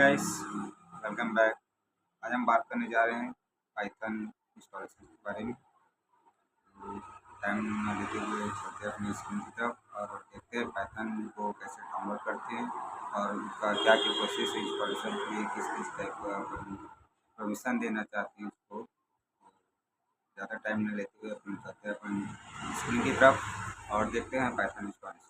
Guys, welcome back. आज हम बात करने जा रहे हैं पाइथन इंस्टॉलेशन के बारे में। टाइम न लेते हुए चलते हैं अपनी स्क्रीन की तरफ और देखते हैं पाइथन को कैसे डाउनलोड करते हैं और उसका क्या क्या प्रोसेस है इंस्टॉलेशन के लिए, किस किस टाइप का परमिशन देना चाहते हैं उसको। ज़्यादा टाइम न लेते हुए अपन चलते हैं अपनी स्क्रीन की तरफ और देखते हैं पाइथन इंस्टॉलेशन।